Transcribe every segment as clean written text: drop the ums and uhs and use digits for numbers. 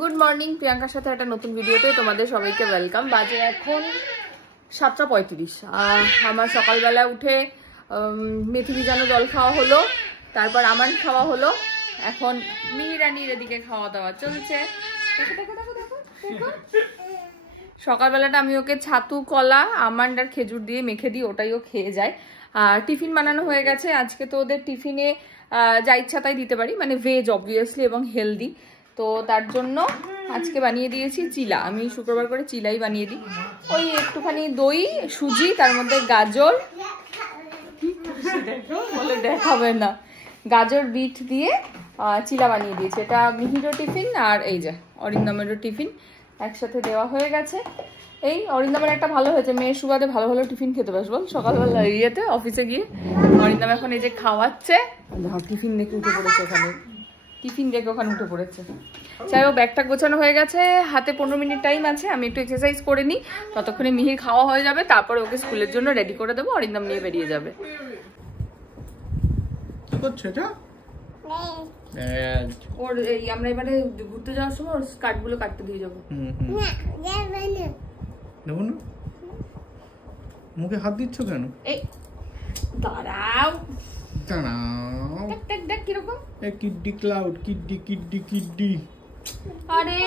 Good morning, প্রিয়াঙ্কার সাথে একটা নতুন ভিডিওতে তোমাদের সবাইকে ওয়েলকাম। বাজে এখন 7:35। আমার সকালবেলা উঠে মেথি ভিজানো জল খাওয়া হলো, তারপর আমার খাওয়া হলো। এখন মিহিরানির এদিকে খাওয়া দাওয়া চলছে। সকালবেলাটা আমি ওকে ছাতু, কলা, আমন্ড আর খেজুর দিয়ে মেখে দিই, ওটাই ও খেয়ে যায়। আর টিফিন বানানো হয়ে গেছে। আজকে তো ওদের টিফিনে যা ইচ্ছা তাই দিতে পারি, মানে ভেজ অবভিয়াসলি এবং হেলদি। তো তার জন্য আজকে বানিয়ে দিয়েছি চিলা। আমি শুক্রবার করে চিলাই বানিয়ে দিই। ওই একটুখানি দই, সুজি, তার মধ্যে গাজর, বলে দেখাবে না, গাজর বিট দিয়ে চিলা বানিয়ে দিয়েছি। এটা মিহিরও টিফিন আর এই যে অরিন্দমেরও টিফিন একসাথে দেওয়া হয়ে গেছে। এই অরিন্দমের একটা ভালো হয়েছে, মেয়ের সুবাদে ভালো ভালো টিফিন খেতে পাস বল। সকালবেলা ইয়েতে অফিসে গিয়ে অরিন্দম এখন এই যে খাওয়াচ্ছে, টিফিন দেখে উঠে পড়েছে ওখানে, টিফিন দেখে ওখানে উঠে পড়েছে। যাই হোক, ব্যাগটা গোছানো হয়ে গেছে, হাতে 15 মিনিট টাইম আছে। আমি একটু এক্সারসাইজ করে নিই, ততক্ষণে মিহির খাওয়া হয়ে যাবে, তারপরে ওকে স্কুলের জন্য রেডি করে দেবো, অরিন্দম নিয়ে বেরিয়ে যাবে। কি করছো এটা? ওর এই আমরা এবারে ঘুরতে যাওয়ার সময় ওর স্কার্টগুলো কাটতে দিয়ে যাবো। দেবো না, মুখে হাত দিচ্ছ কেন? এই দাঁড়াও দাঁড়াও, দেখ দেখ কিরকম কিডডি ক্লাউড, কিডডি কিডডি কিডডি। আরে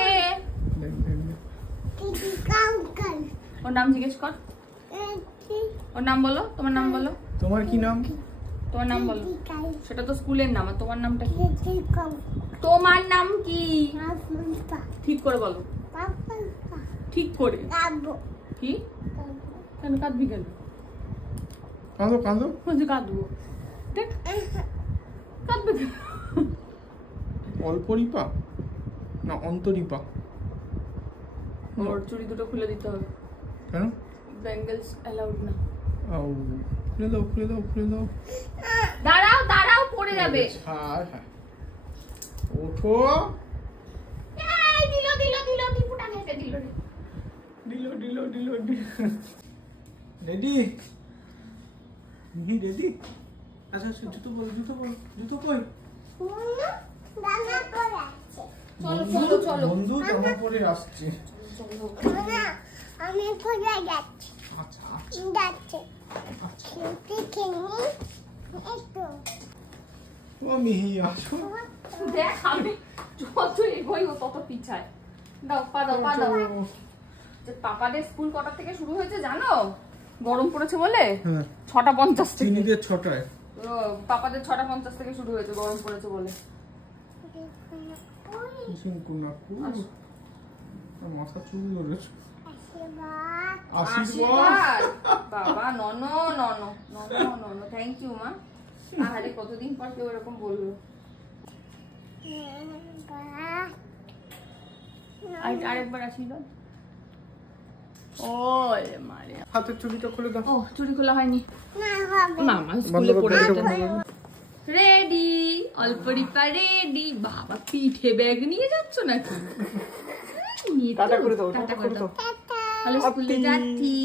দেখ দেখ ওর নাম জিজ্ঞেস কর, ওর নাম বলো, তোমার নাম বলো। তোমার কি নাম? তোমার নাম বলো। সেটা তো স্কুলের নাম, আর তোমার নামটা কি? তোমার নাম কি ঠিক করে বলো, ঠিক করে। কি কেন কাঁদবি কেন? কাঁদো কাঁদো, বলছি কাঁদবো, দেখ কাঁদবে কেন? অল্পরিপা না অন্তরিপা? ওর চুড়ি দুটো খুলে দিতে হবে। কেন? ব্যাঙ্গেলস অ্যালাউড না। খুলে দাও খুলে দাও খুলে দাও। দাঁড়াও দাঁড়াও, পড়ে যাবে। হ্যাঁ হ্যাঁ, ওঠো। এই দিল দিল দিল, টিপুটা খেতে দিল রে। দিলো দিলো দিলো দিলো। রেডি? রেডি? আচ্ছা আচ্ছা, জুতো পরো জুতো পরো, জুতো কই? চলো চলো চলো, বন্ধু জামা পরে আসছে। আমি পরে যাচ্ছি। আচ্ছা আচ্ছা যাচ্ছে একটু ও মিহি আসো। দেখ আমি যত এগোই ও তত পিছায়। দাও পা দাও পা দাও। যে পাপাদের স্কুল কটা থেকে শুরু হয়েছে জানো? গরম পড়েছে বলে 6:50 থেকে। চিনিদের 6টায়। পাপাদের 6:50 থেকে শুরু হয়েছে, গরম পড়েছে বলে। মাথা চুল ধরেছে। আশীর্বাদ বাবা, ননো ননো ননো ননো, থ্যাংক ইউ মা। আরে কতদিন পর কেউ এরকম বললো। আরেকবার আশীর্বাদ। ও মারে, হাতের চুড়িটা খুলে দাও। ও চুড়ি খোলা হয়নি না মামা, স্কুলে পড়ে যেতে। রেডি, অল্পরিপা রেডি। বাবা পিঠে ব্যাগ নিয়ে যাচ্ছ নাকি? টাটা করে দাও, টাটা টাটা করে করে দাও। দাও। তাহলে স্কুলে যাচ্ছি।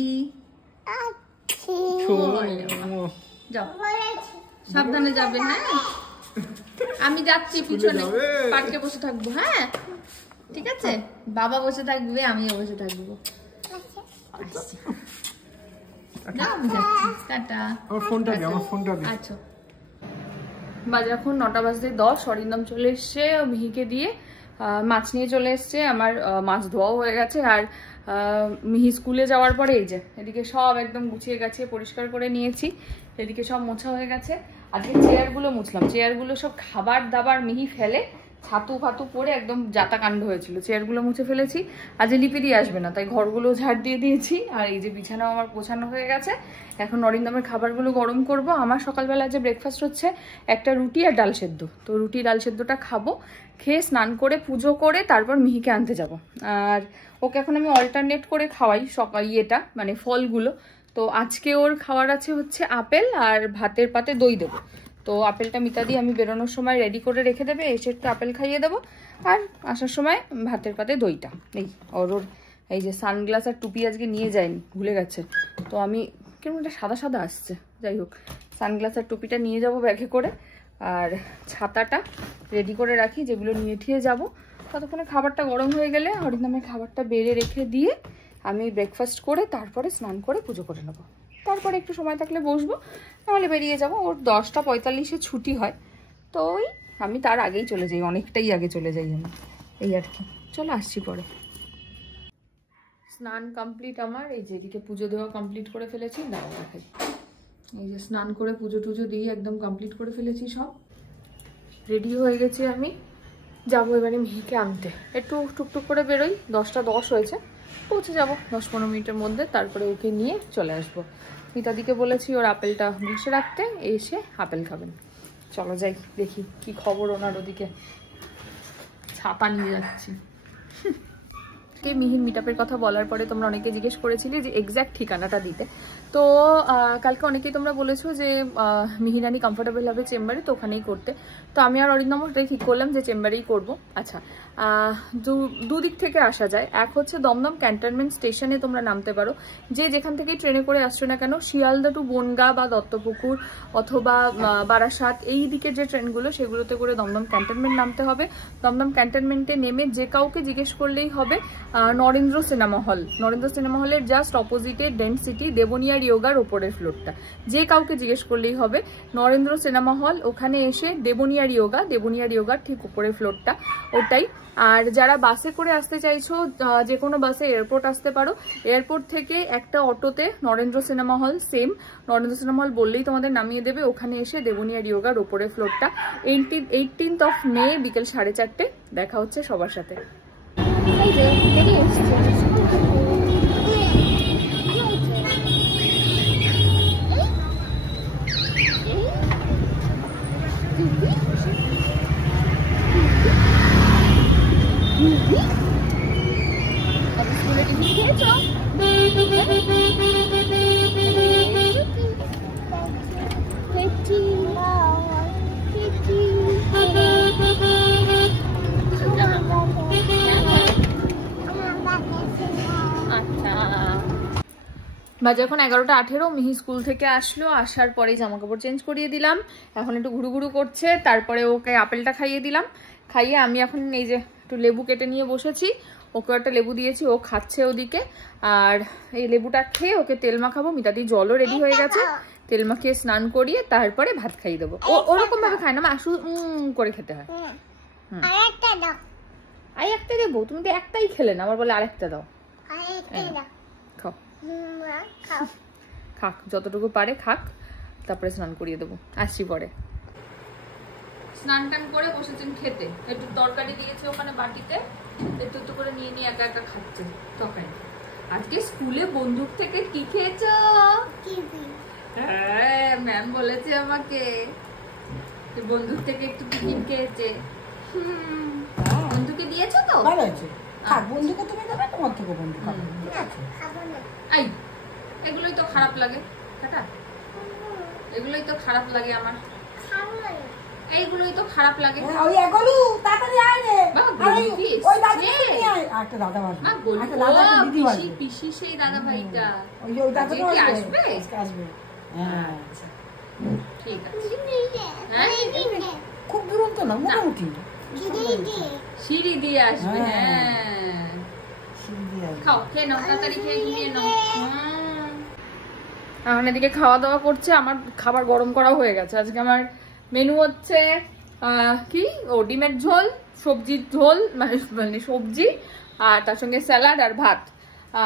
যাও, সাবধানে যাবে। হ্যাঁ আমি যাচ্ছি পিছনে, পার্কে বসে থাকবো। হ্যাঁ ঠিক আছে, বাবা বসে থাকবে, আমিও বসে থাকবো। আসছি, যাও আমি যাচ্ছি, টাটা। আমার ফোনটা দে, আমার ফোনটা দে। আচ্ছা, বাজে এখন 9:10। অরিন্দম চলে এসছে মিহিকে দিয়ে, মাছ নিয়ে চলে এসছে। আমার মাছ ধোয়াও হয়ে গেছে। আর মিহি স্কুলে যাওয়ার পরে এই যে এদিকে সব একদম গুছিয়ে গেছে, পরিষ্কার করে নিয়েছি। এদিকে সব মোছা হয়ে গেছে। আজকে চেয়ারগুলো মুছলাম, চেয়ারগুলো সব খাবার দাবার মিহি ফেলে ছাতু ফাতু পরে একদম যাতা কাণ্ড হয়েছিল। চেয়ারগুলো মুছে ফেলেছি। আজ লিপি দিয়ে আসবে না, তাই ঘরগুলো ঝাড় দিয়ে দিয়েছি। আর এই যে বিছানাও আমার গোছানো হয়ে গেছে। এখন অরিন্দমের খাবারগুলো গরম করব। আমার সকালবেলা যে ব্রেকফাস্ট হচ্ছে একটা রুটি আর ডাল সেদ্ধ। তো রুটি ডাল সেদ্ধটা খাবো, খেয়ে স্নান করে পুজো করে তারপর মিহিকে আনতে যাব। আর ওকে এখন আমি অল্টারনেট করে খাওয়াই সকাল ইয়েটা, মানে ফলগুলো। তো আজকে ওর খাওয়ার আছে হচ্ছে আপেল আর ভাতের পাতে দই দেবো। তো আপেলটা মিতা দিয়ে আমি বেরোনোর সময় রেডি করে রেখে দেবে, এসে একটু আপেল খাইয়ে দেবো। আর আসার সময় ভাতের পাতে দইটা। এই ওর এই যে সানগ্লাস আর টুপি আজকে নিয়ে যায়নি, ভুলে গেছে। তো আমি কেমন একটা সাদা সাদা আসছে, যাই হোক সানগ্লাস আর টুপিটা নিয়ে যাব ব্যাগে করে। আর ছাতাটা রেডি করে রাখি, যেগুলো নিয়ে ঠিয়ে যাব। ততক্ষণে খাবারটা গরম হয়ে গেলে অরিন্দমের খাবারটা বেড়ে রেখে দিয়ে আমি ব্রেকফাস্ট করে তারপরে স্নান করে পুজো করে নেবো। তারপরে একটু সময় থাকলে বসবো, নাহলে বেরিয়ে যাবো। ওর 10:45 ছুটি হয়, তো ওই আমি তার আগেই চলে যাই, অনেকটাই আগে চলে যাই আমি, এই আর কি। চলো আসছি পরে। স্নান কমপ্লিট আমার, এই যে এদিকে পুজো দেওয়া কমপ্লিট করে ফেলেছি, দাঁড়াও দেখাই। এই যে স্নান করে পুজো টুজো দিয়ে একদম কমপ্লিট করে ফেলেছি, সব রেডি হয়ে গেছি। আমি যাবো এবারে মিহিকে আনতে, একটু টুকটুক করে বেরোই, 10:10 হয়েছে, পৌঁছে যাবো 10-15 মিনিটের মধ্যে। তারপরে ওকে নিয়ে চলে আসবো। মিতাদিকে বলেছি ওর আপেলটা বসে রাখতে, এসে আপেল খাবেন। চলো যাই, দেখি কি খবর ওনার ওদিকে। ছাতা নিয়ে যাচ্ছি। মিহির মিটআপের কথা বলার পরে তোমরা অনেকে জিজ্ঞেস করেছিলে যে এক্স্যাক্ট ঠিকানাটা দিতে। তো কালকে অনেকেই তোমরা বলেছো যে মিহিরানি কমফোর্টেবল হবে চেম্বারে, তো ওখানেই করতে। তো আমি আর অরিন্দম ওটাই ঠিক করলাম যে চেম্বারেই করব। আচ্ছা, দুদিক থেকে আসা যায়। এক হচ্ছে দমদম ক্যান্টনমেন্ট স্টেশনে তোমরা নামতে পারো, যে যেখান থেকেই ট্রেনে করে আসছো না কেন, শিয়ালদা টু বনগাঁ বা দত্তপুকুর অথবা বারাসাত, এই দিকের যে ট্রেনগুলো সেগুলোতে করে দমদম ক্যান্টনমেন্ট নামতে হবে। দমদম ক্যান্টনমেন্টে নেমে যে কাউকে জিজ্ঞেস করলেই হবে Narendra cinema hall. Narendra cinema হলের জাস্ট অপোজিটে ডেন্ট সিটি দেবনিয়ার ইয়োগার ওপরের ফ্লোরটা, যে কাউকে জিজ্ঞেস করলেই হবে নরেন্দ্র সিনেমা হল। ওখানে এসে দেবনিয়ার ইয়োগার ঠিক উপরের ফ্লোরটা, ওটাই। আর যারা বাসে করে আসতে চাইছো, যে কোনো বাসে এয়ারপোর্ট আসতে পারো। এয়ারপোর্ট থেকে একটা অটোতে Narendra cinema hall, same Narendra cinema hall বললেই তোমাদের নামিয়ে দেবে। ওখানে এসে দেবনিয়ার ইয়োগার ওপরের ফ্লোরটা। 18th মে বিকেল 4:30 দেখা হচ্ছে সবার সাথে। বাজে এখন 11:18। মিহি স্কুল থেকে আসলো, আসার পরে জামা কাপড় চেঞ্জ করিয়ে দিলাম, এখন একটু ঘুরু করছে। তারপরে ওকে আপেলটা খাইয়ে দিলাম, খাইয়ে আমি এখন এই যে একটু লেবু কেটে নিয়ে বসেছি। ওকে একটা লেবু দিয়েছি, ও খাচ্ছে ওদিকে। আর এই লেবুটা খেয়ে ওকে তেল মাখাবো। মিতাদি জলও রেডি হয়ে গেছে, তেল মাখিয়ে স্নান করিয়ে তারপরে ভাত খাইয়ে দেবো। ওরকম ভাবে খায় না মা, করে খেতে হয়। আরেকটা দেবো? তুমি তো একটাই খেলে না, আমার বলে আরেকটা দাও। খাক, যতটুকু পারে খাক, তারপরে স্নান করিয়ে দেবো। আসছি পরে। স্নান টান করে বসেছেন খেতে, একটু তরকারি দিয়েছে ওখানে বাটিতে, একটু একটু করে নিয়ে নিয়ে একা একা খাচ্ছে তরকারি। আজকে স্কুলে বন্দুক থেকে কি খেয়েছো? হ্যাঁ, ম্যাম বলেছে আমাকে বন্দুক থেকে একটু টিফিন খেয়েছে। বন্ধুকে দিয়েছো তো? ভালো আছে। বন্ধুকে তুমি দেবে, তোমার থেকে বন্ধু খাবে, ঠিক আছে? আই, এগুলোই তো খারাপ লাগে কাটা, এগুলোই তো খারাপ লাগে আমার, এইগুলোই তো খারাপ লাগে। ওই এগুলো তাড়াতাড়ি আয় রে, ওই দাদা নিয়ে আয়। একটা দাদা আসবে, একটা দাদা দিদি আসবে, পিসি সেই দাদা ভাইটা, ওই দাদা কি আসবে? আসবে। আচ্ছা ঠিক আছে। হ্যাঁ, খুব দুরন্ত না, মোটামুটি সিঁড়ি দিয়ে আসবে। হ্যাঁ, খাও, খেয়ে নাও, তাড়াতাড়ি খেয়ে ঘুমিয়ে নাও। এখন এদিকে খাওয়া দাওয়া করছে, আমার খাবার গরম করা হয়ে গেছে। আজকে আমার মেনু হচ্ছে কি, ডিমের ঝোল, সবজির ঝোল, মানে সবজি, আর তার সঙ্গে স্যালাড আর ভাত।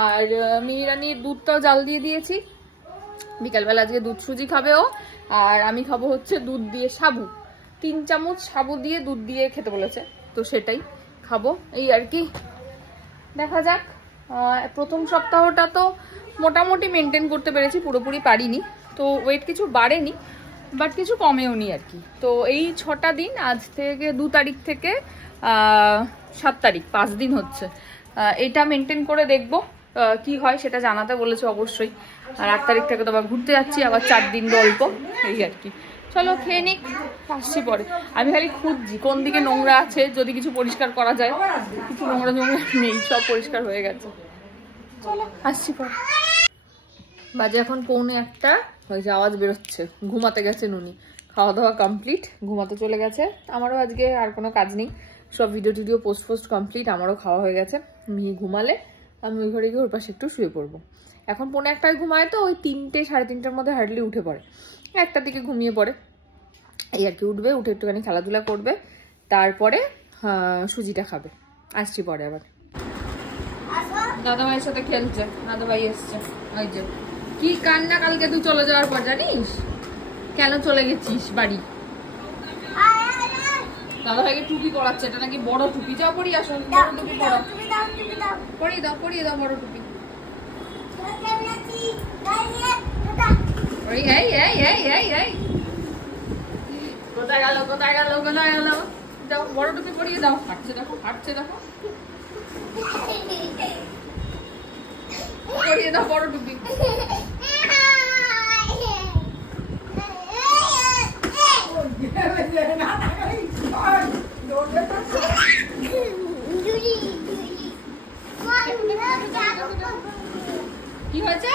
আর মিহিরানির দুধটাও জাল দিয়ে দিয়েছি, বিকালবেলা আজকে দুধ সুজি খাবে ও। আর আমি খাবো হচ্ছে দুধ দিয়ে সাবু, 3 চামচ সাবু দিয়ে দুধ দিয়ে খেতে বলেছে, তো সেটাই খাবো। এই আর কি, দেখা যাক। প্রথম সপ্তাহটা তো মোটামুটি মেনটেন করতে পেরেছি, পুরোপুরি পারিনি, তো ওয়েট কিছু বাড়েনি, বাট কিছু কমেও নি আর কি। তো এই 6টা দিন, আজ থেকে 2 তারিখ থেকে 7 তারিখ, 5 দিন হচ্ছে। এটা মেনটেন করে দেখবো কি হয়, সেটা জানাতে বলেছে অবশ্যই। আর 8 তারিখ থেকে তো আবার ঘুরতে যাচ্ছি, আবার 4 দিন গল্প, এই আর কি। চলো খেয়ে নিক, আসছি পরে। আমি খালি খুঁজছি কোন দিকে নোংরা আছে, যদি কিছু পরিষ্কার করা যায়। কিছু নোংরা নেই, সব পরিষ্কার হয়ে গেছে। চলো আসছি পরে। বাজে এখন 1:45, ওই যে আওয়াজ বেরোচ্ছে, ঘুমাতে গেছে নুনি। খাওয়া দাওয়া কমপ্লিট, ঘুমাতে চলে গেছে। আমারও আজকে আর কোনো কাজ নেই, সব ভিডিও পোস্ট কমপ্লিট। আমারও খাওয়া হয়ে গেছে। মিহি ঘুমালে আমি ওই ঘরে গিয়ে ওর পাশে একটু শুয়ে পড়বো। এখন 1:45 ঘুমায়, তো ওই 3টে 3:30টার মধ্যে হার্ডলি উঠে পড়ে, 1টার দিকে ঘুমিয়ে পড়ে। এই আর কি, উঠবে, উঠে একটুখানি খেলাধুলা করবে, তারপরে সুজিটা খাবে। আসছি পরে আবার। দাদাভাইয়ের সাথে খেলছে, দাদাভাই এসছে। ওই যে কি কান্না কালকে তুই চলে যাওয়ার পর, জানিস কেন চলে গেছিস বাড়ি? দাদাভাইকে টুপি পরাচ্ছে, এটা নাকি বড় টুপি। যাও পরি আসো, বড় টুপি পরাও, পরিয়ে দাও বড় টুপি। কোথায় গেল যাও, বড় টুপি পরিয়ে দাও। হাঁটছে দেখো পরিয়ে দাও বড় টুপি। কি হয়েছে?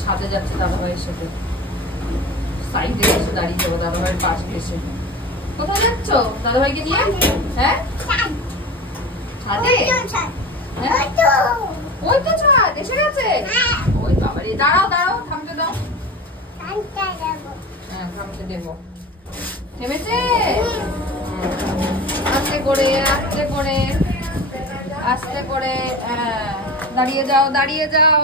ছাদে যাচ্ছে দাদাভাইয়ের সাথে, সাইডে এসে দাঁড়িয়ে যাবো দাদাভাইয়ের পাশে এসে। কোথায় যাচ্ছ দাদাভাইকে নিয়ে? হ্যাঁ ছাদে, ওই তো ছাদ এসে গেছে। ওই বাবারে, দাঁড়াও থামতে দাও। হ্যাঁ থামতে দেবো। থেমেছে? আস্তে করে দাঁড়িয়ে যাও।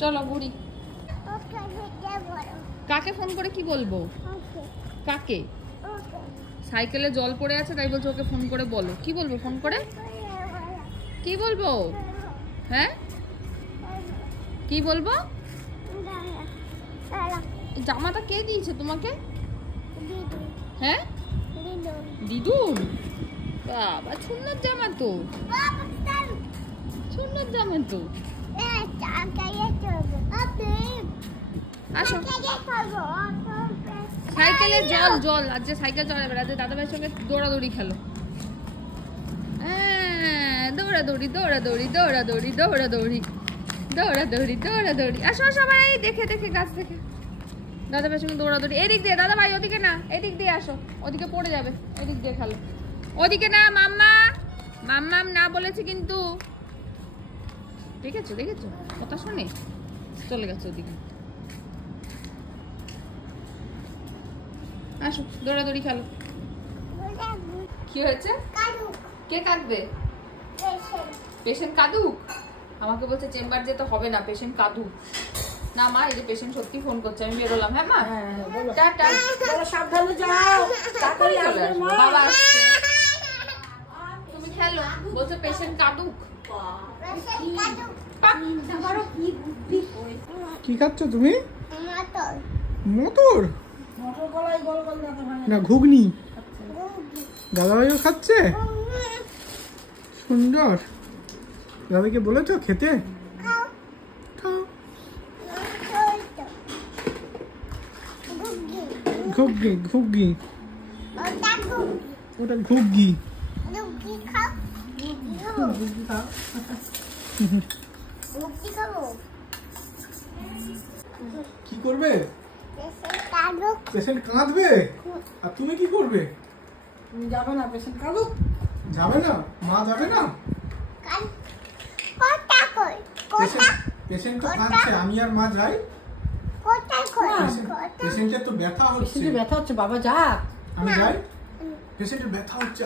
চলো বুড়ি। কাকে ফোন করে কি বলবো? কাকে? সাইকেলে জল পড়ে আছে, তাই বলছো ওকে ফোন করে বলো। কি বলবো ফোন করে? কি বলবো? হ্যাঁ কি বলবো? জামাটা কে দিয়েছে তোমাকে? হ্যাঁ দিদুন। বাবা সুন্দর জামা তো, আসো। সাইকেলে জল আজ যে সাইকেল চলাবে, আজ দাদাভাইয়ের সঙ্গে দৌড়াদৌড়ি খেলো। দৌড়াদৌড়ি। আসো সবাই, দেখে গাছ দেখে দাদাভাইয়ের সঙ্গে দৌড়াদৌড়ি। এদিক দিয়ে দাদাভাই, ওদিকে না, এদিক দিয়ে আসো, ওদিকে পড়ে যাবে। এদিক দিয়ে খেলো, ওদিকে না। মাম্মাম না বলেছে কিন্তু। দেখেছো কথা শুনে চলে গেছে ওদিকে। আসো দৌড়াদৌড়ি খেলো। কি হয়েছে? কে কাঁদবে? পেশেন্ট কাঁদুক? আমাকে বলছে চেম্বার যেতে হবে না, পেশেন্ট কাঁদুক না। মা এই যে পেশেন্ট সত্যি ফোন করছে, আমি বেরোলাম। হ্যাঁ মা, টাটা, সাবধানে যাও, বাবা আসছে। তুমি খেলো, বলছে পেশেন্ট কাঁদুক। কি খাচ্ছ তুমি? মটর না ঘুগনি? দাদাভাইও খাচ্ছে? সুন্দর। দাদাকে বলেছো খেতে? ঘুগনি ওটা ঘুগনি। কি করবে? পেশেন্ট কাঁদবে আর তুমি কি করবে? তুমি যাবে না? পেশেন্ট কাঁদুক যাবে না? মা যাবে না? পেশেন্ট তো কাঁদছে, আমি আর মা যাই? পেশেন্টের তো ব্যথা হচ্ছে। বাবা যা, আমি যাই? পেশেন্টের ব্যথা হচ্ছে,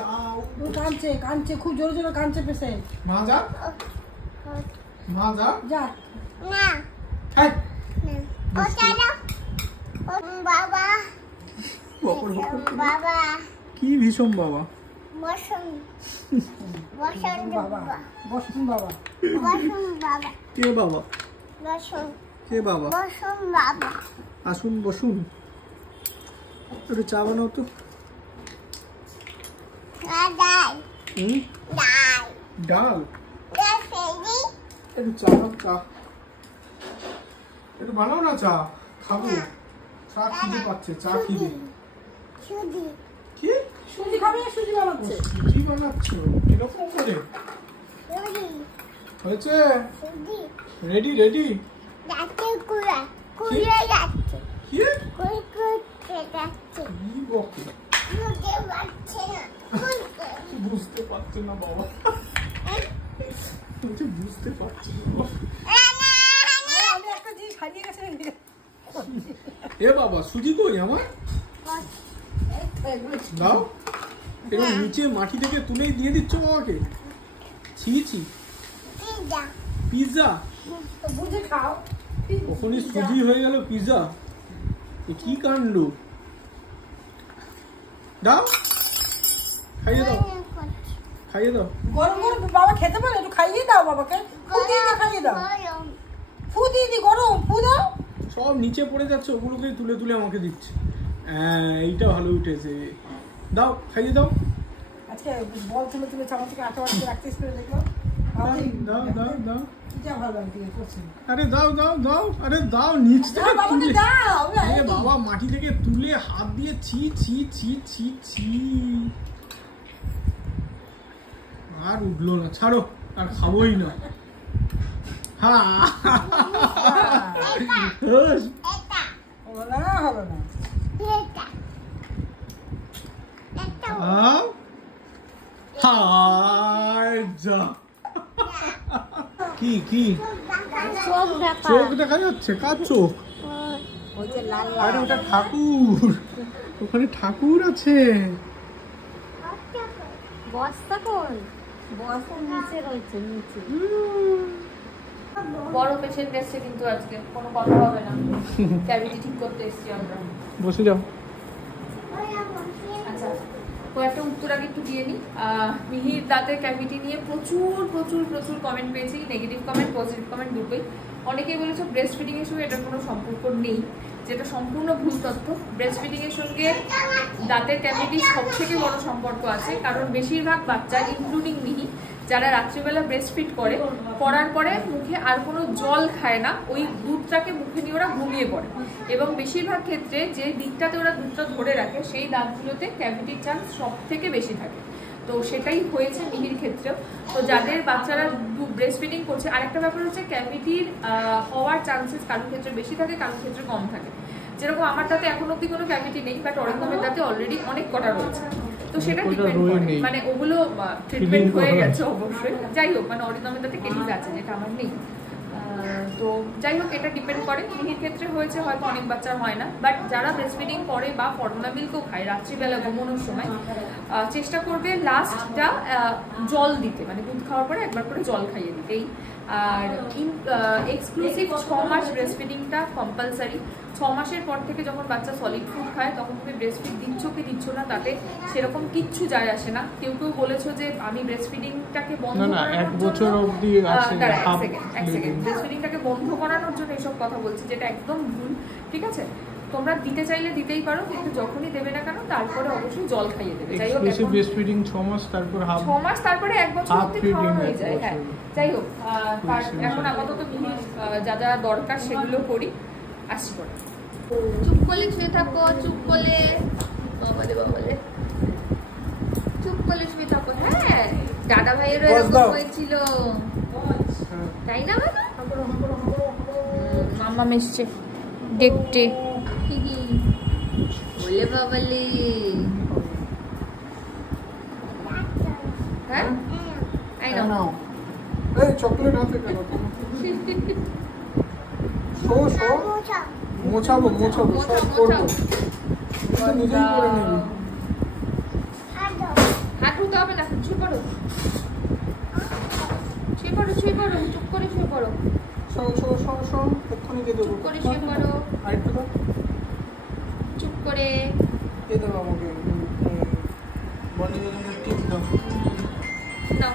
কাঁদছে খুব জোরে জোরে কাঁদছে পেশেন্ট। মা যা যা না। হ্যাঁ বাবা কি ভীষণ বাবা। বসুন বাবা। কে বাবা? আসুন বসুন। একটু চা বানাও তো। ডাল একটু চা একটু বানাও না, চা খাবো। চা খিদে পাচ্ছে, চা খিদে। সুজি কি সুজি খাবে, সুজি বানাচ্ছে। সুজি বানাচ্ছ কিরকম করে? সুজি হয়েছে? সুজি রেডি রেডি? যাচ্ছে কুড়া কুড়ে যাচ্ছে কি কুড়ে কুড়ে যাচ্ছে কি বকে? বুঝতে পারছে না বুঝতে পারছি না বাবা, বলছে বুঝতে পারছি না। আমি একটা জিনিস হারিয়ে গেছে। এ বাবা সুজি কই আমার? দাও। এবার নিচে মাটি থেকে তুলেই দিয়ে দিচ্ছ বাবাকে? ছি ছি, পিজা পিৎজা? বুঝে খাও। কখনই সুজি হয়ে গেল পিৎজা, এ কি কাণ্ড। দাও, খাইয়ে দাও, খাইয়ে দাও। গরম গরম বাবা খেতে পারে, একটু খাইয়ে দাও বাবাকে। ফু দিয়ে দিয়ে খাইয়ে দাও, ফু দিয়ে দিয়ে গরম ফু দাও। সব নিচে পড়ে যাচ্ছে, ওগুলোকেই তুলে তুলে আমাকে দিচ্ছে। হ্যাঁ এইটা ভালো উঠেছে, দাও খাইয়ে দাও। আজকে বল তুলে তুলে চামচ থেকে আটা বাড়িতে রাখতে করে দেখলাম। দাও দাও দাও, এটা ভালো লাগছে করছি। আরে দাও দাও দাও, আরে দাও নিচ থেকে বাবাকে তুলে। দাও। আরে বাবা মাটি থেকে তুলে হাত দিয়ে ছি ছি ছি ছি ছি, আর উঠলো না, ছাড়ো আর খাবোই না। হ্যাঁ হলো না, হলো না। কি কি চোখ দেখা চোখ দেখা যাচ্ছে? কার চোখ? ওই যে লাল আরে ওটা ঠাকুর, ওখানে ঠাকুর আছে। বস্তা কই? বস্তার নিচে রয়েছে, নিচে। বড় পেশেন্ট এসছে কিন্তু আজকে কোনো কথা হবে না, ক্যাভিটি ঠিক করতে এসছি আমরা। বসে যাও। আচ্ছা কয়েকটা উত্তর আগে একটু দিয়ে নিই। মিহির দাঁতের ক্যাভিটি নিয়ে প্রচুর প্রচুর প্রচুর কমেন্ট পেয়েছি, নেগেটিভ কমেন্ট পজিটিভ কমেন্ট দুটোই। অনেকেই বলেছে ব্রেস্ট ফিডিং এর সঙ্গে এটার কোনো সম্পর্ক নেই, যেটা সম্পূর্ণ ভুল তথ্য। ব্রেস্ট ফিডিং এর সঙ্গে দাঁতের ক্যাভিটির সব থেকে বড় সম্পর্ক আছে, কারণ বেশিরভাগ বাচ্চা ইনক্লুডিং মিহি যারা রাত্রিবেলা ব্রেস্ট ফিড করে, করার পরে মুখে আর কোনো জল খায় না, ওই দুধটাকে মুখে নিয়ে ওরা ঘুমিয়ে পড়ে, এবং বেশিরভাগ ক্ষেত্রে যে দিকটাতে ওরা দুধটা ধরে রাখে সেই দাঁতগুলোতে ক্যাভিটির চান্স সব থেকে বেশি থাকে। তো সেটাই হয়েছে মিহির ক্ষেত্রেও। তো যাদের বাচ্চারা ব্রেস্ট ফিডিং করছে, আরেকটা ব্যাপার হচ্ছে ক্যাভিটির হওয়ার চান্সেস কারোর ক্ষেত্রে বেশি থাকে, কারোর ক্ষেত্রে কম থাকে। যেরকম আমার দাঁতে এখন অব্দি কোনো ক্যাভিটি নেই, বাট অরিন্দমের দাঁতে অলরেডি অনেক কটা রয়েছে, তো সেটা ডিপেন্ড করে, মানে ওগুলো ট্রিটমেন্ট হয়ে গেছে অবশ্যই। যাই হোক, মানে অরিন্দমের দাঁতে কেটিস আছে যেটা আমার নেই। তো যাই হোক, এটা ডিপেন্ড করে। মিহির ক্ষেত্রে হয়েছে, হয়তো অনেক বাচ্চার হয় না, বাট যারা ব্রেস্ট ফিডিং করে বা ফর্মুলা মিল্কও খায় রাত্রিবেলা ঘুমানোর সময়, চেষ্টা করবে লাস্টটা জল দিতে, মানে দুধ খাওয়ার পরে একবার করে জল খাইয়ে দিতেই। আর এক্সক্লুসিভ 6 মাস ব্রেস্ট ফিডিংটা কম্পালসারি। 6 মাসের পর থেকে যখন বাচ্চা সলিড ফুড খায় তখন তুমি ব্রেস্ট ফিড দিচ্ছ কি দিচ্ছ না তাতে সেরকম কিচ্ছু যায় আসে না। কেউ কেউ বলেছো যে আমি ব্রেস্ট ফিডিংটাকে বন্ধ করানোর জন্য, 1 বছর অবধি আছে, এক সেকেন্ড, ব্রেস্ট ফিডিংটাকে বন্ধ করানোর জন্য এইসব কথা বলছি, যেটা একদম ভুল। ঠিক আছে, তোমরা দিতে চাইলে দিতেই পারো, কিন্তু যখনই দেবে না কেন তারপরে অবশ্যই জল খাইয়ে দেবে। যাই হোক, ব্রেস্ট ফিডিং 6 মাস, তারপর 6 মাস, তারপরে 1 বছর অবধি খাওয়ানো হয়ে যায়। হ্যাঁ, যাই হোক, এখন আপাতত মিহির যা যা দরকার সেগুলো করি, আসি পরে। চুপ করলে শুয়ে থাকো, চুপ করলে, বাবালে বাবালে, চুপ করলে শুয়ে থাকো। হ্যাঁ, দাদা ভাইয়েরও এরকম হয়েছিল, তাই না বাবা? মামা মেশছে দেখতে, বলে বাবালে। হ্যাঁ, আই নো। এই চকলেট হাতে কেন? মোছাবো মোছাবো সব করবো, নিজেই করে নিবি। হাত ধুতে হবে না, শুয়ে পড়ো, শুয়ে পড়ো, শুয়ে পড়ো, চুপ করে শুয়ে পড়ো, এক্ষুনি দিয়ে দেবো। চুপ করে শুয়ে পড়ো, আরেকটু দাও, চুপ করে দিয়ে দেবো আমাকে। বডি বিল্ডিং টিপস দাও। নাও।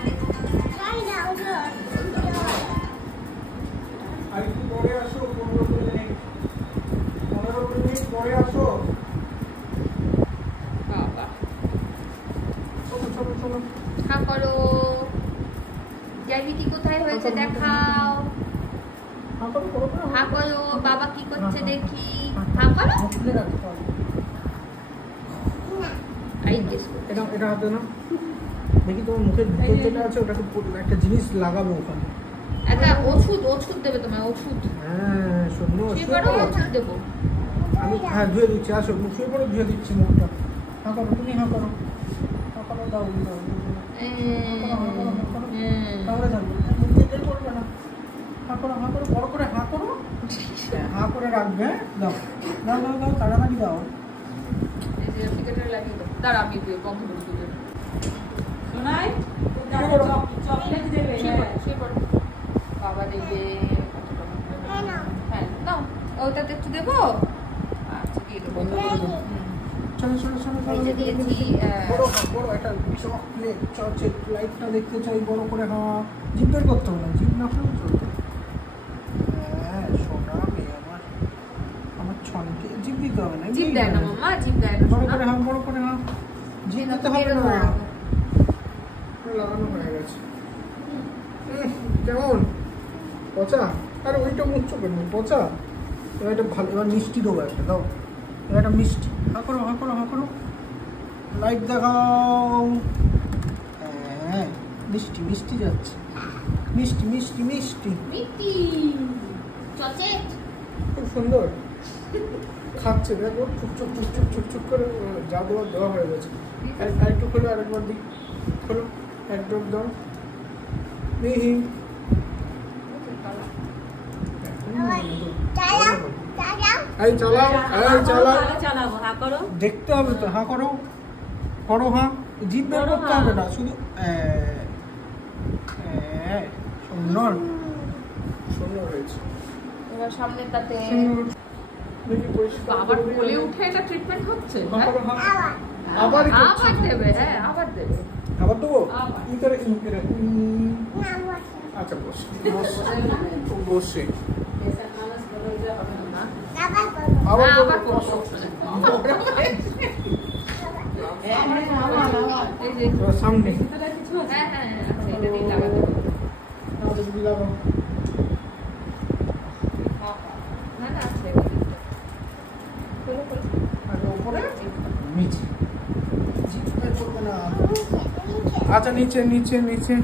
আর একটু পরে আসো, 15 মিনিট পরে আসো। বাবা, চলো চলো চলো, হা করো, ক্যাভিটি কোথায় হয়েছে দেখাও, হা করো, বাবা কি করছে দেখি, হা করো। আই গেস এটা হাতে না দেখি তোমার মুখের ভিতর যেটা আছে ওটাকে একটা জিনিস লাগাবো ওখানে। একটা ওষুধ দেবে তোমায়, ওষুধ। হ্যাঁ শোনো, ওষুধ দেবো আমি। হ্যাঁ ধুয়ে দিচ্ছি, আসো শুয়ে পড়ো, ধুয়ে দিচ্ছি মুখটা। হ্যাঁ করো, তুমি হ্যাঁ করো, দাও তাহলে জানবো মুখে করবে না। হ্যাঁ করো, বড় করে হ্যাঁ করো, হ্যাঁ করে রাখবে। দাও তাড়াতাড়ি দাও। এই যে অ্যাপ্লিকেটর লাগিয়ে দাও। দাঁড়া আমি বন্ধ করে দিই। শোনাই চকলেট দেবে। শুয়ে পড়ো। বাবা দেবে। হ্যাঁ নাও, ওটাতে একটু দেবো। আচ্ছা দিয়ে দেবো। চলো এই যে দিয়েছি। বড় একটা চকলেট চকলেট লাইটটা দেখতে চাই, বড় করে। হ্যাঁ জিভ বের করতে হবে না, জিভ না করে চলবে। হ্যাঁ সোনা মেয়ে আমার ছনকে জিভ দিতে হবে না। জিভ দেয় না মাম্মা, জিভ দেয় না। বড় করে হ্যাঁ, বড় করে হ্যাঁ, জিভ দিতে হবে না। লাগানো হয়ে গেছে। কেমন পচা? আরে ওইটা মুচ্ছ কেন পচা? এবার একটা ভালো, এবার মিষ্টি দেবো একটা, দাও এবার একটা মিষ্টি। হ্যাঁ করো লাইট দেখাও। হ্যাঁ মিষ্টি যাচ্ছে, মিষ্টি চকলেট খুব সুন্দর খাচ্ছে। দেখো চুপ করে যা দেওয়া হয়ে গেছে। আরেকটু খোলো, আরেকবার দিই, খোলো একদম দাও। মিহি চালাবো। হ্যাঁ করো, দেখতে হবে তো। হ্যাঁ করো হ্যাঁ, জিভ বের করতে হবে না, শুধু সুন্দর হয়েছে। এবার সামনের তাতে দেখি পরিষ্কার আবার বলে উঠে এটা ট্রিটমেন্ট হচ্ছে। আবার দেবে। হ্যাঁ আবার দেবে। আবার দেবো। আবার। ই করে আচ্ছা বসে আবার আবার করবো। এই যে সামনে হ্যাঁ এটা দিয়ে লাগাতে হবে। না আছে। নিচে আচ্ছা নিচে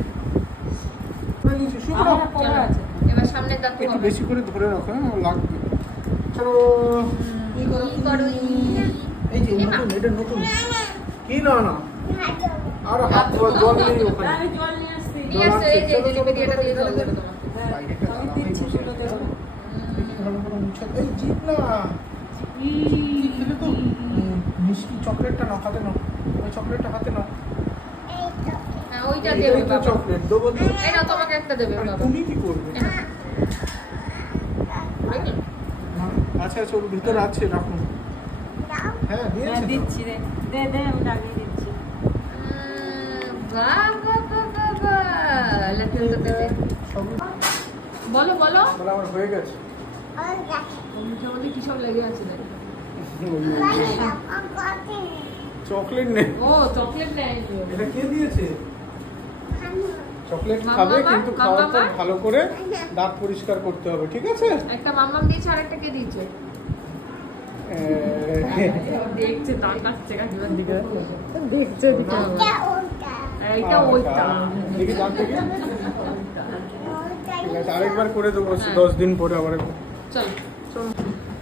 এবার সামনে দাঁত একটু বেশি করে ধরে রাখো, লাগবে। চলো এই যে নতুন, এটা নতুন কি না আর হাত ধোয়া জল নেই ওখানে। আমি জল নিয়ে আসছি। নিয়ে আসছে, এই যে লিপিডিয়াটা দিয়ে জল দেবে তোমাকে। আমি দিচ্ছি ছোট দেবো। এই জিপ না মিষ্টি চকলেটটা নাও, হাতে নাও, ওই চকলেটটা হাতে নাও। হ্যাঁ ওইটা দেবে বাবা। চকলেট দেবো তো। এই নাও তোমাকে একটা দেবে আর বাবা। তুমি কি করবে? আচ্ছা ওর ভিতরে আছে, রাখুন। হ্যাঁ দিয়েছি তো। দিচ্ছি রে, দে আমি লাগিয়ে দিচ্ছি। বাবা লেফটেলটা দে। বলো বলে আমার হয়ে গেছে। মুখের মধ্যে কি সব লেগে আছে দেখো। চকলেট নেই। ও চকলেট নেই। এটা কে দিয়েছে? চকলেট মাম্মা খাবে, মা, কিন্তু মাম্মা খাওয়ার পর মা। ভালো করে দাঁত পরিষ্কার করতে হবে, ঠিক আছে? একটা মাম্মাম দিয়েছে আর একটা কে দিয়েছে? দেখছে তার কাছে কাকিমার দিকে দেখছে দিকে। এইটা ওইটা। দেখি দাঁত দেখি। ঠিক আছে আরেকবার করে দেবো 10 দিন পরে আবার। চল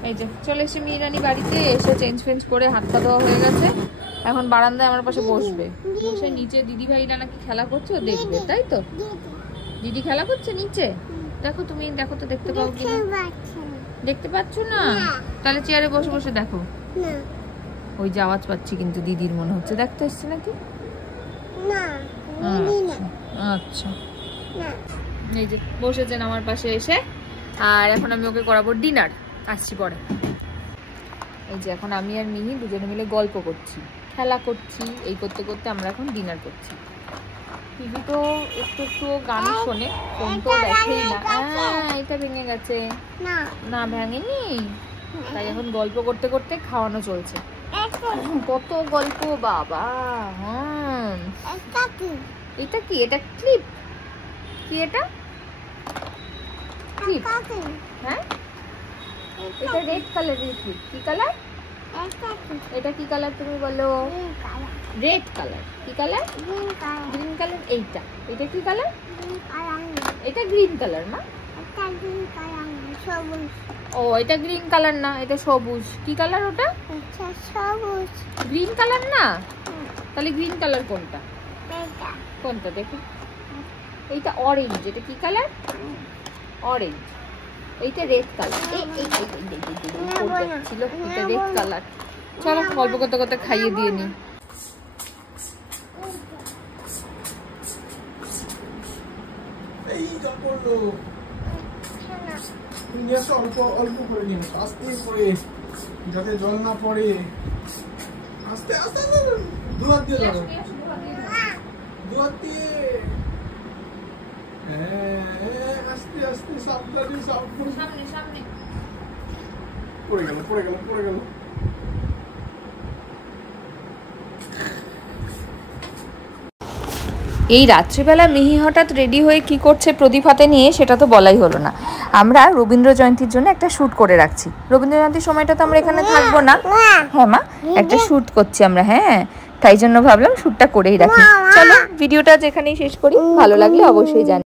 এই যে চলে এসে মিরানি বাড়িতে এসে চেঞ্জ ফেঞ্জ করে হাত পা ধোয়া হয়ে গেছে। এখন বারান্দায় আমার পাশে বসবে, বসে নিচে দিদি ভাইরা নাকি খেলা করছে, ও দেখবে, তাই তো? দিদি খেলা করছে নিচে, দেখো তুমি দেখো তো দেখতে পাও কি না? দেখতে পাচ্ছ না? তাহলে চেয়ারে বসে বসে দেখো। ওই যে আওয়াজ পাচ্ছি কিন্তু দিদির মনে হচ্ছে, দেখতে এসছে নাকি? আচ্ছা এই যে বসেছেন আমার পাশে এসে, আর এখন আমি ওকে করাবো ডিনার, আসছি পরে। এই যে এখন আমি আর মিহি দুজনে মিলে গল্প করছি, খেলা করছি, এই করতে করতে আমরা এখন ডিনার করছি। টিভি তো একটু গান শোনে, ফোন তো দেখেই না। এটা ভেঙে গেছে না, ভাঙেনি। তাই এখন গল্প করতে করতে খাওয়ানো চলছে। কত গল্প বাবা। এটা কি? এটা ক্লিপ? কি এটা? ক্লিপ? হ্যাঁ এটা রেড কালারের ক্লিপ। কি কালার? এটা কি কালার তুমি বলো? Red colour. কি কালার? Green colour. এইটা এটা কি কালার? এটা গ্রিন কালার না? ও এটা গ্রিন কালার না, এটা সবুজ। কি কালার ওটা? গ্রিন কালার না? তাহলে গ্রিন কালার কোনটা? কোনটা দেখো? এইটা অরেঞ্জ। এটা কি কালার? অরেঞ্জ। এইটা রেড কালার। ছিল এটা রেড কালার। চলো গল্প করতে করতে খাইয়ে দিয়ে নি। এই যা করলো, নিয়ে আসো, অল্প অল্প করে নিয়ে আসো, আস্তে করে, যাতে জল না পড়ে। আস্তে আস্তে দু হাত দিয়ে ধরো, দু হাত দিয়ে। হ্যাঁ আস্তে আস্তে, সাবধানে সাবধানে। সামনে পড়ে গেল পড়ে গেল পড়ে গেল। এই রাত্রিবেলা মিহি হঠাৎ রেডি হয়ে কি করছে প্রদীপ হাতে নিয়ে, সেটা তো বলাই হলো না। আমরা রবীন্দ্র জয়ন্তীর জন্য একটা শ্যুট করে রাখছি। রবীন্দ্র জয়ন্তীর সময়টা তো আমরা এখানে থাকবো না। হ্যাঁ মা, একটা শ্যুট করছি আমরা। হ্যাঁ, তাই জন্য ভাবলাম শ্যুটটা করেই রাখি। চলো ভিডিওটা যেখানেই শেষ করি। ভালো লাগলে অবশ্যই জানি।